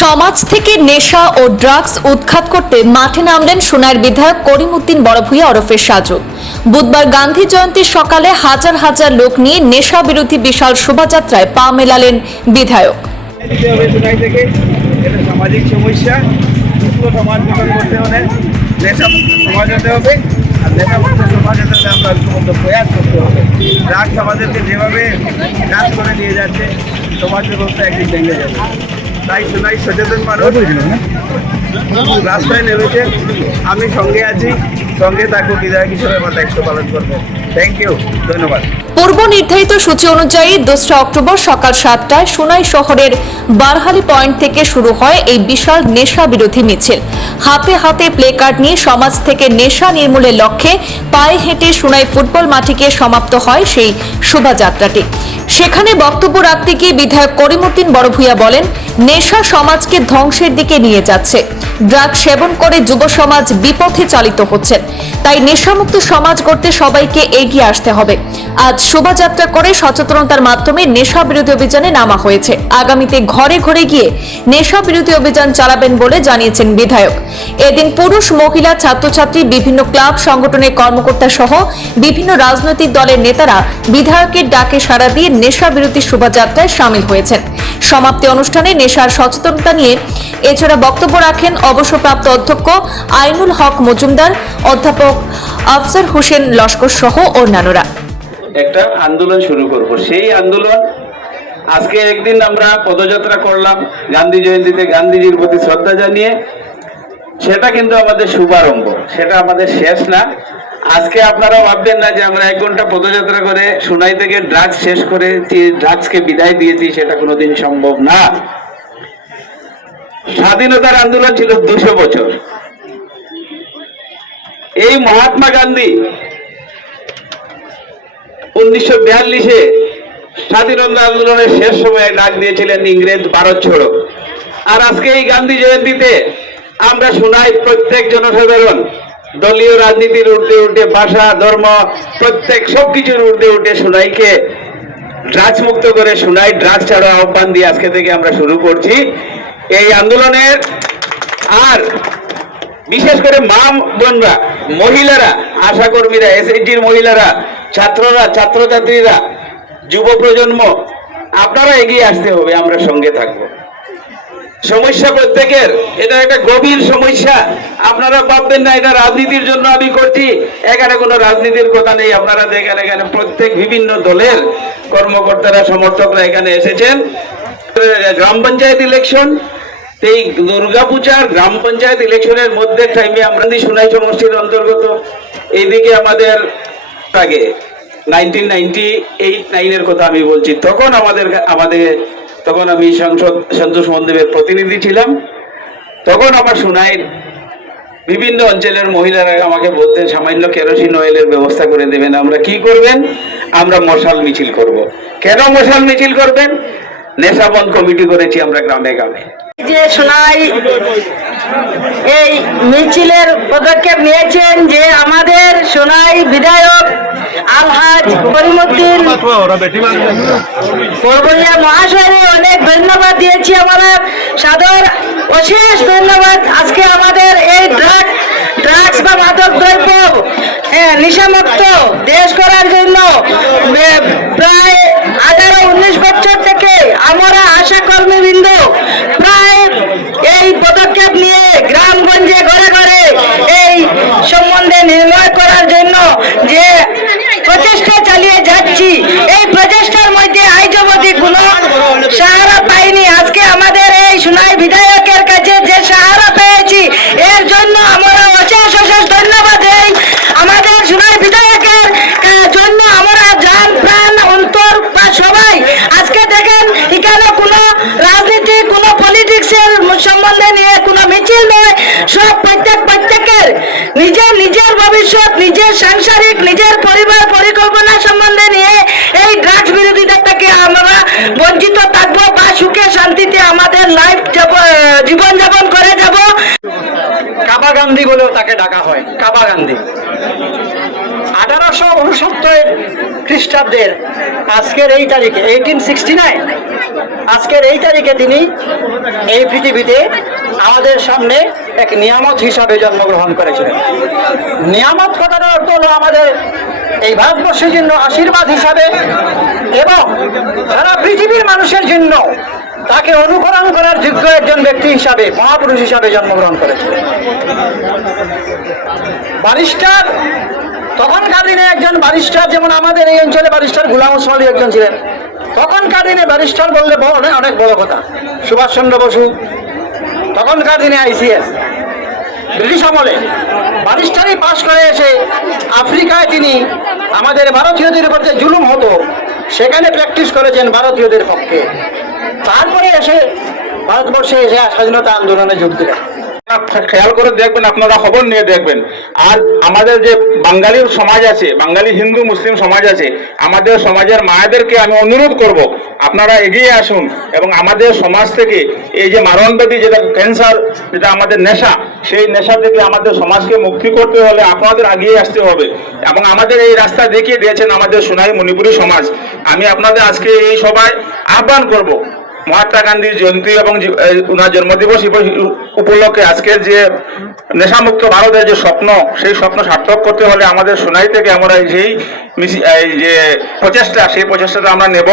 সমাজ থেকে নেশা ও ড্রাগস উৎখাত করতে মাঠে নামলেন সোনার বিধায়ক করিমউদ্দিন বড়ভূয়া ওরফে সাজু। বুধবার গান্ধী জয়ন্তীর সকালে হাজার হাজার লোক নিয়ে নেশা বিরোধী বিশাল শোভাযাত্রায় পা মেলালেন বিধায়ক। সামাজিক সমস্যা। আমাদেরকে যেভাবে করে নিয়ে যাচ্ছে সমাজ ব্যবস্থা একদিন ভেঙে যাবে তাই সচেতন মানুষ। রাস্তায় নেমেছে। আমি সঙ্গে আছি। সঙ্গে থাকব বিধায়ক হিসেবে আমার দায়িত্ব পালন করব। থ্যাংক ইউ ধন্যবাদ। পূর্ব নির্ধারিত সূচি অনুযায়ী দোসরা অক্টোবর সকাল সাতটায় সোনাই শহরের বারহালি পয়েন্ট থেকে শুরু হয় এই বিশাল নেশা বিরোধী মিছিল। হাতে হাতে প্লে কার্ড নিয়ে সমাজ থেকে নেশা নির্মূলের লক্ষ্যে পায়ে হেঁটে সোনাই ফুটবল মাঠে গিয়ে সমাপ্ত হয় সেই শোভাযাত্রাটি। সেখানে বক্তব্য রাখতে গিয়ে বিধায়ক করিমুদ্দিন বড়ভূয়া বলেন নেশা সমাজকে ধ্বংসের দিকে নিয়ে যাচ্ছে। ড্রাগ সেবন করে যুব সমাজ বিপথে চালিত হচ্ছেন তাই নেশামুক্ত সমাজ গড়তে সবাইকে এগিয়ে আসতে হবে। আজ শোভাযাত্রা করে সচেতনতার মাধ্যমে নেশা বিরোধী অভিযানে নামা হয়েছে। আগামীতে ঘরে ঘরে গিয়ে নেশা বিরোধী অভিযান চালাবেন বলে জানিয়েছেন বিধায়ক। এদিন পুরুষ, মহিলা, ছাত্রছাত্রী, বিভিন্ন ক্লাব, সংগঠনের কর্মকর্তা সহ বিভিন্ন রাজনৈতিক দলের নেতারা বিধায়কের ডাকে সাড়া দিয়ে নেশা বিরোধী শোভাযাত্রায় সামিল হয়েছেন। সমাপ্তি অনুষ্ঠানে নেশার সচেতনতা নিয়ে এছাড়া বক্তব্য রাখেন অবসরপ্রাপ্ত অধ্যক্ষ আইনুল হক মজুমদার, অধ্যাপক আফসার হোসেন লস্কর সহ অন্যান্যরা। একটা আন্দোলন শুরু করব। সেই আন্দোলন আজকে একদিন আমরা পদযাত্রা করলাম, গান্ধী জয়ন্তীতে গান্ধীজির প্রতি শ্রদ্ধা জানিয়ে। সেটা কিন্তু আমাদের শুভারম্ভ, সেটা আমাদের শেষ না। আজকে আপনারা ভাববেন না যে আমরা এক ঘণ্টা পদযাত্রা করে সোনাই থেকে ড্রাগস শেষ করে ড্রাগসকে বিদায় দিয়েছি, সেটা কোনোদিন সম্ভব না। স্বাধীনতার আন্দোলন ছিল দুশো বছর। এই মহাত্মা গান্ধী উনিশশো বিয়াল্লিশে স্বাধীনতা আন্দোলনের শেষ সময়ে ডাক দিয়েছিলেন ইংরেজ ভারত ছড়ো। আর আজকে এই গান্ধী জয়ন্তীতে আমরা শোনাই প্রত্যেক জনসাধারণ দলীয় রাজনীতির ঊর্ধ্বে উঠে ভাষা, ধর্ম, প্রত্যেক সবকিছুর ঊর্ধ্বে উঠে সোনাইকে ড্রাগস মুক্ত করে সোনাই ড্রাগস ছাড়া আহ্বান দিয়ে আজকে থেকে আমরা শুরু করছি। এই আন্দোলনের আর বিশেষ করে মা বোনরা, মহিলারা আশা কর্মীরা এসএইচজির মহিলারা, ছাত্ররা, ছাত্রছাত্রীরা যুব প্রজন্ম আপনারা এগিয়ে আসতে হবে, আমরা সঙ্গে থাকব। সমস্যা প্রত্যেকের। এটা একটা গভীর সমস্যা। আপনারা ভাববেন না, এটা রাজনীতির জন্য আমি করছি। এখানে কোনো রাজনীতির কথা নেই। আপনারা দেখেন এখানে প্রত্যেক বিভিন্ন দলের কর্মকর্তারা, সমর্থকরা এখানে এসেছেন। গ্রাম পঞ্চায়েত ইলেকশন, এই দুর্গাপূজার গ্রাম পঞ্চায়েত ইলেকশনের মধ্যে টাইমে আমরা সোনাই সমষ্টির অন্তর্গত, এইদিকে আমাদের আগে নাইনটিন নাইনটি এইট নাইনের কথা আমি বলছি। তখন আমাদের আমাদের তখন আমি সংসদ সন্তোষ মন্দিরের প্রতিনিধি ছিলাম। তখন আমার সোনাইয়ের বিভিন্ন অঞ্চলের মহিলারা আমাকে বলতেন, সামান্য কেরোসিন অয়েলের ব্যবস্থা করে দেবেন, আমরা কি করবেন? আমরা মশাল মিছিল করব। কেন মশাল মিছিল করবেন? নেশাবন কমিটি করেছি আমরা গ্রামে গ্রামে। যে শোনাই এই মিছিলের পদক্ষেপ নিয়েছেন যে আমাদের সোনাই বিধায়ক আলহাজ করিমুদ্দিন মহাশয়রে অনেক ধন্যবাদ দিয়েছি আমরা। সাদর অশেষ ধন্যবাদ। আজকে আমাদের এই ড্রাগ ড্রাগস বা মাদক দ্রব্য হ্যাঁ, নেশামুক্ত দেশ করার জন্য প্রায় আঠারো উনিশ বছর থেকে আমরা আশা কর্মীবৃন্দ প্রায় এই পদক্ষেপ নিয়ে গ্রামগঞ্জে ঘরে ঘরে এই সম্বন্ধে নির্ণয় করার জন্য যে প্রচেষ্টা চালিয়ে যাচ্ছি এই প্রচেষ্টার মধ্যে আজ অবধি কোনো সাহারা পাইনি আজকে আমাদের এই সোনাই বিধায়কের কাছে যে সাহারা পেয়েছি এর জন্য আমরা অশেষ অশেষ ধন্যবাদ দেই আমাদের সোনাই বিধায়কের আহ, জন্য আমরা জান প্রাণ অন্তর বা সবাই আজকে দেখেন এখানে কোনো রাজনীতি কোনো পলিটিক্সের সম্বন্ধে নিয়ে কোনো মিছিল নয়। সব প্রত্যেক প্রত্যেকের নিজের নিজের ভবিষ্যৎ, নিজের সাংসারিক, নিজের পরিবার পরিকল্পনা সম্বন্ধে নিয়ে এই ড্রাগস বিরোধিতা থেকে আমরা বঞ্চিত থাকব বা সুখে শান্তিতে আমাদের লাইফ জীবন যাপন করে যাব। কাবা গান্ধী বলেও তাকে ডাকা হয়, কাবা গান্ধী। আঠারোশো উনসত্তর খ্রিস্টাব্দের আজকের এই তারিখে এইটিন সিক্সটি নাইন আজকের এই তারিখে তিনি এই পৃথিবীতে আমাদের সামনে এক নিয়ামত হিসাবে জন্মগ্রহণ করেছিলেন। নিয়ামত কথাটার অর্থ হলো আমাদের এই ভারতবর্ষের জন্য আশীর্বাদ হিসাবে এবং সারা পৃথিবীর মানুষের জন্য তাকে অনুকরণ করার যোগ্য একজন ব্যক্তি হিসাবে, মহাপুরুষ হিসাবে জন্মগ্রহণ করেছিলেন। বারিস্টার, তখনকার দিনে একজন বারিস্টার, যেমন আমাদের এই অঞ্চলে বারিস্টার গুলাম ওসমান একজন ছিলেন। তখনকার দিনে ব্যারিস্টার বললে অনেক অনেক বড় কথা। সুভাষচন্দ্র বসু, তখনকার দিনে আইসিএস। ব্রিটিশ আমলে বারিস্টারি পাশ করে এসে আফ্রিকায় তিনি আমাদের ভারতীয়দের উপর যে জুলুম হতো, সেখানে প্র্যাকটিস করেছেন ভারতীয়দের পক্ষে। তারপরে এসে ভারতবর্ষে এসে স্বাধীনতা আন্দোলনে যোগ দিলেন। খেয়াল করে দেখবেন, আপনারা খবর নিয়ে দেখবেন। আর আমাদের যে বাঙালি সমাজ আছে, বাঙালি হিন্দু মুসলিম সমাজ আছে, আমাদের সমাজের মায়েদেরকে আমি অনুরোধ করব, আপনারা এগিয়ে আসুন এবং আমাদের সমাজ থেকে এই যে মারণব্যাধি, যেটা ক্যান্সার যেটা আমাদের নেশা, সেই নেশা থেকে আমাদের সমাজকে মুক্তি করতে হলে আপনাদের এগিয়ে আসতে হবে। এবং আমাদের এই রাস্তা দেখিয়ে দিয়েছেন আমাদের সোনাই মণিপুরী সমাজ। আমি আপনাদের আজকে এই সভায় আহ্বান করব মহাত্মা গান্ধীর জয়ন্তী এবং ওনার জন্মদিবস উপলক্ষে আজকের যে নেশামুক্ত ভারতের যে স্বপ্ন, সেই স্বপ্ন সার্থক করতে হলে আমাদের সোনাই থেকে আমরা এই যে প্রচেষ্টা, সেই প্রচেষ্টাটা আমরা নেব।